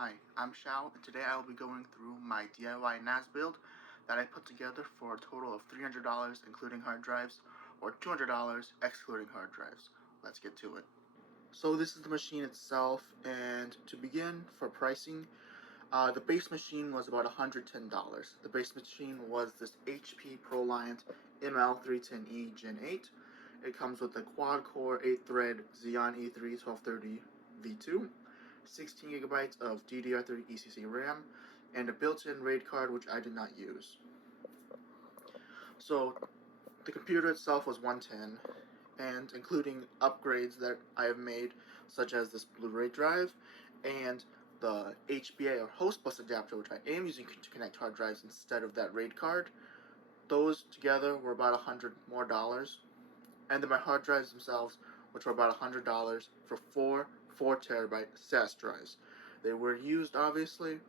Hi, I'm Shao, and today I will be going through my DIY NAS build that I put together for a total of $300 including hard drives, or $200 excluding hard drives. Let's get to it. So this is the machine itself, and to begin, for pricing, the base machine was about $110. The base machine was this HP ProLiant ML310E Gen 8. It comes with a quad-core 8-thread Xeon E3 1230 V2, 16 gigabytes of DDR3 ECC RAM, and a built-in RAID card which I did not use. So the computer itself was $110, and including upgrades that I have made, such as this Blu-ray drive and the HBA or host bus adapter, which I am using to connect hard drives instead of that RAID card. Those together were about $100 more, and then my hard drives themselves, which were about $100 for four 4TB SAS drives. They were used, obviously,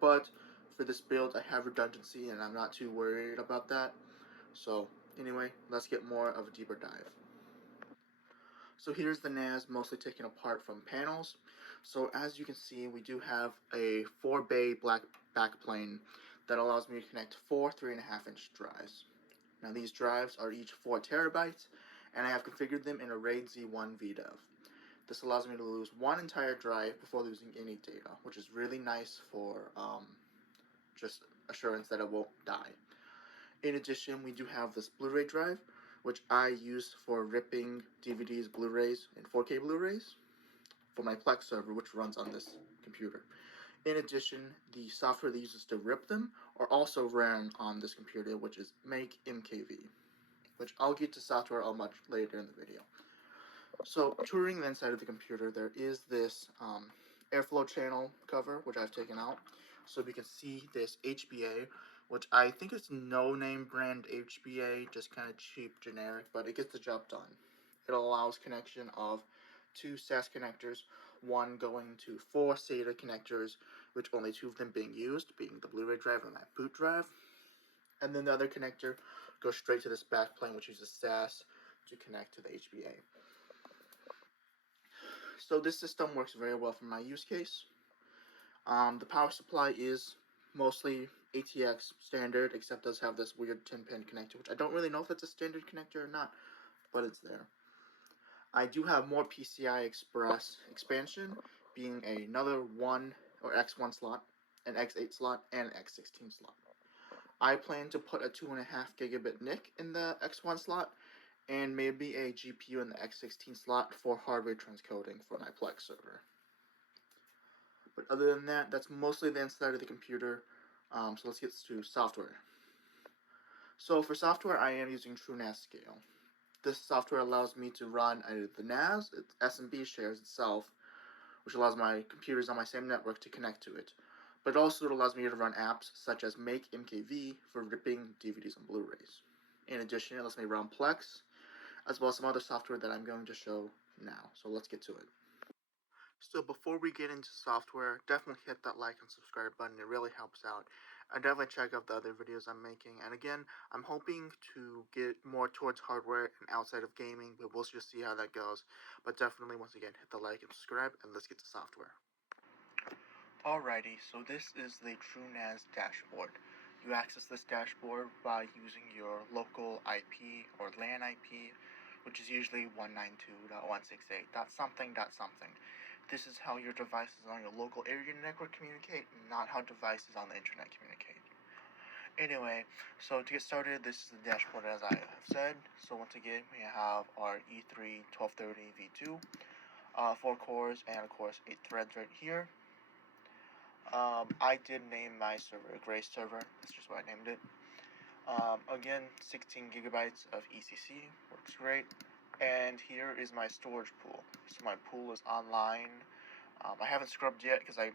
but for this build I have redundancy and I'm not too worried about that. So anyway, let's get more of a deeper dive. So here's the NAS mostly taken apart from panels. So as you can see, we do have a 4-bay black backplane that allows me to connect four 3.5-inch drives. Now these drives are each 4 terabytes, and I have configured them in a RAID Z1 VDEV. This allows me to lose one entire drive before losing any data, which is really nice for just assurance that it won't die. In addition, we do have this Blu-ray drive, which I use for ripping DVDs, Blu-rays, and 4K Blu-rays for my Plex server, which runs on this computer. In addition, the software that uses to rip them are also ran on this computer, which is Make MKV, which I'll get to software much later in the video. So, touring the inside of the computer, there is this airflow channel cover, which I've taken out. So we can see this HBA, which I think is no-name brand HBA, just kind of cheap, generic, but it gets the job done. It allows connection of two SAS connectors, one going to four SATA connectors, which only two of them being used, being the Blu-ray drive and my boot drive. And then the other connector goes straight to this backplane, which uses SAS to connect to the HBA. So this system works very well for my use case. The power supply is mostly ATX standard, except does have this weird 10-pin connector, which I don't really know if it's a standard connector or not, but it's there. I do have more PCI Express expansion, being another 1 or X1 slot, an X8 slot, and an X16 slot. I plan to put a 2.5 gigabit NIC in the X1 slot, and maybe a GPU in the X16 slot for hardware transcoding for my Plex server. But other than that, that's mostly the inside of the computer. So let's get to software. So for software, I am using TrueNAS Scale. This software allows me to run either the NAS, its SMB shares itself, which allows my computers on my same network to connect to it. But also it allows me to run apps such as Make MKV for ripping DVDs and Blu-rays. In addition, it lets me run Plex, as well as some other software that I'm going to show now. So let's get to it. So before we get into software, definitely hit that like and subscribe button. It really helps out. And definitely check out the other videos I'm making. And again, I'm hoping to get more towards hardware and outside of gaming, but we'll just see how that goes. But definitely, once again, hit the like and subscribe, and let's get to software. Alrighty, so this is the TrueNAS dashboard. You access this dashboard by using your local IP or LAN IP, which is usually 192.168.something.something. This is how your devices on your local area network communicate, not how devices on the internet communicate. Anyway, so to get started, this is the dashboard as I have said. So once again, we have our E3 1230 V2, 4 cores, and of course 8 threads right here. I did name my server Gray Server. That's just what I named it. Again, 16 gigabytes of ECC works great. And here is my storage pool. So my pool is online. I haven't scrubbed yet because I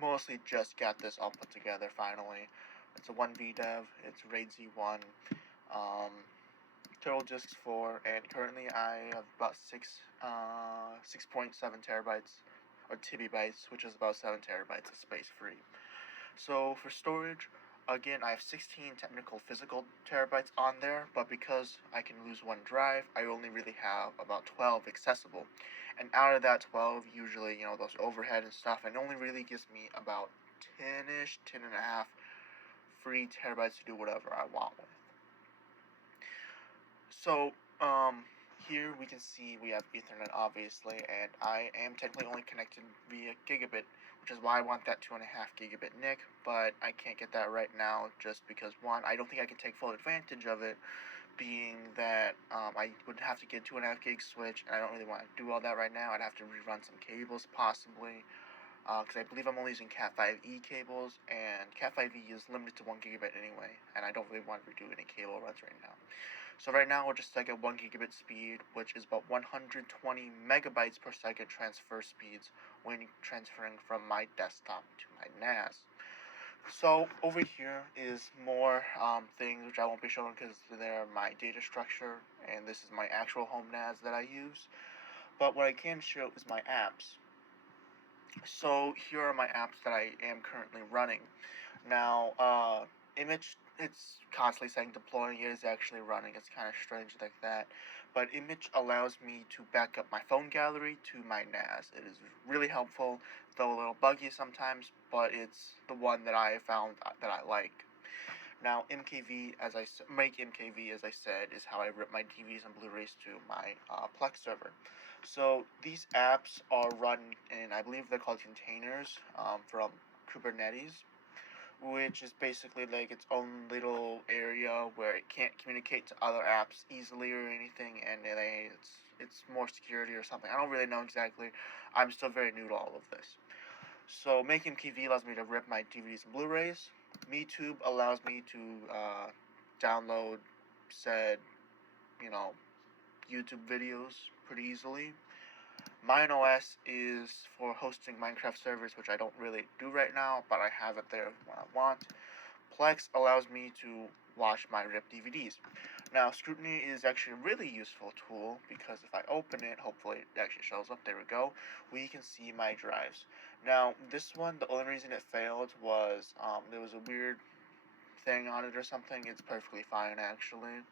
mostly just got this all put together finally. It's a 1 VDEV. It's RAID Z1. Total disks 4, and currently I have about 6.7 terabytes or TB, which is about 7 terabytes of space free. So for storage, again, I have 16 technical physical terabytes on there, but because I can lose one drive, I only really have about 12 accessible. and out of that 12, usually, those overhead and stuff, and it only really gives me about 10-ish, 10 and a half free terabytes to do whatever I want with. So, here we can see we have Ethernet, obviously, and I am technically only connected via gigabit, which is why I want that 2.5 gigabit NIC, but I can't get that right now just because, one, I don't think I can take full advantage of it, being that I would have to get 2.5 gig switch, and I don't really want to do all that right now. I'd have to rerun some cables, possibly, because I believe I'm only using Cat 5e cables, and Cat 5e is limited to 1 gigabit anyway, and I don't really want to redo any cable runs right now. So right now we're just stuck at 1 gigabit speed, which is about 120 megabytes per second transfer speeds when transferring from my desktop to my NAS. So over here is more things which I won't be showing because they're my data structure, and this is my actual home NAS that I use. But what I can show is my apps. So here are my apps that I am currently running. Now, Image, it's constantly saying deploying, it is actually running. It's kind of strange like that. But Image allows me to back up my phone gallery to my NAS. It is really helpful, though a little buggy sometimes, but it's the one that I found that I like. Now, Make MKV, as I said, is how I rip my DVDs and Blu-rays to my Plex server. So these apps are run in, I believe they're called containers from Kubernetes, which is basically like its own little area where it can't communicate to other apps easily or anything, and it's more security or something. I don't really know exactly. I'm still very new to all of this. So making MKV allows me to rip my DVDs and Blu-rays. MeTube allows me to download said, YouTube videos pretty easily. MineOS is for hosting Minecraft servers, which I don't really do right now, but I have it there when I want. Plex allows me to watch my ripped DVDs. Now, Scrutiny is actually a really useful tool because if I open it, hopefully it actually shows up. There we go. We can see my drives. Now, this one, the only reason it failed was there was a weird thing on it or something. It's perfectly fine, actually.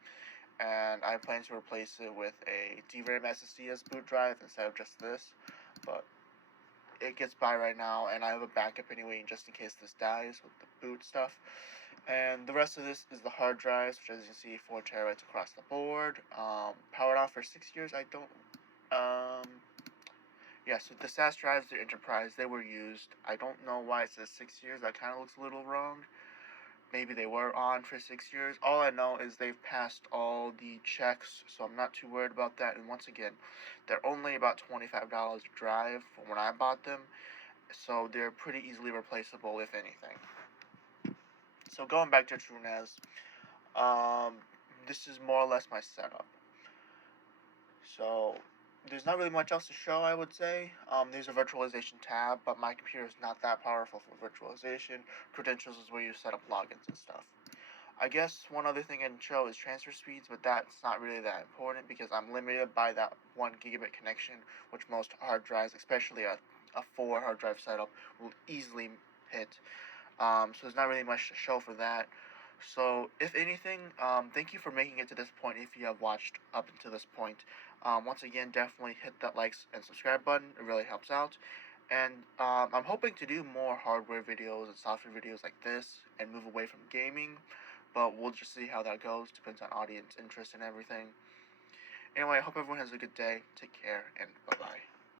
And I plan to replace it with a DRAM SSD as boot drive instead of just this. But it gets by right now, and I have a backup anyway just in case this dies with the boot stuff. And the rest of this is the hard drives, which as you can see, 4 terabytes across the board. Powered on for 6 years. I don't. Yeah, so the SAS drives, the Enterprise, they were used. I don't know why it says 6 years. That kind of looks a little wrong. Maybe they were on for 6 years. All I know is they've passed all the checks, so I'm not too worried about that. And once again, they're only about $25 a drive from when I bought them, so they're pretty easily replaceable, if anything. So going back to TrueNAS, this is more or less my setup. So there's not really much else to show, I would say. There's a virtualization tab, but my computer is not that powerful for virtualization. Credentials is where you set up logins and stuff. I guess one other thing I can show is transfer speeds, but that's not really that important because I'm limited by that 1 gigabit connection, which most hard drives, especially a 4 hard drive setup, will easily hit. So there's not really much to show for that. So if anything, thank you for making it to this point if you have watched up until this point. Once again, definitely hit that like and subscribe button. It really helps out. And I'm hoping to do more hardware videos and software videos like this and move away from gaming. But we'll just see how that goes. Depends on audience interest and everything. Anyway, I hope everyone has a good day. Take care and bye-bye.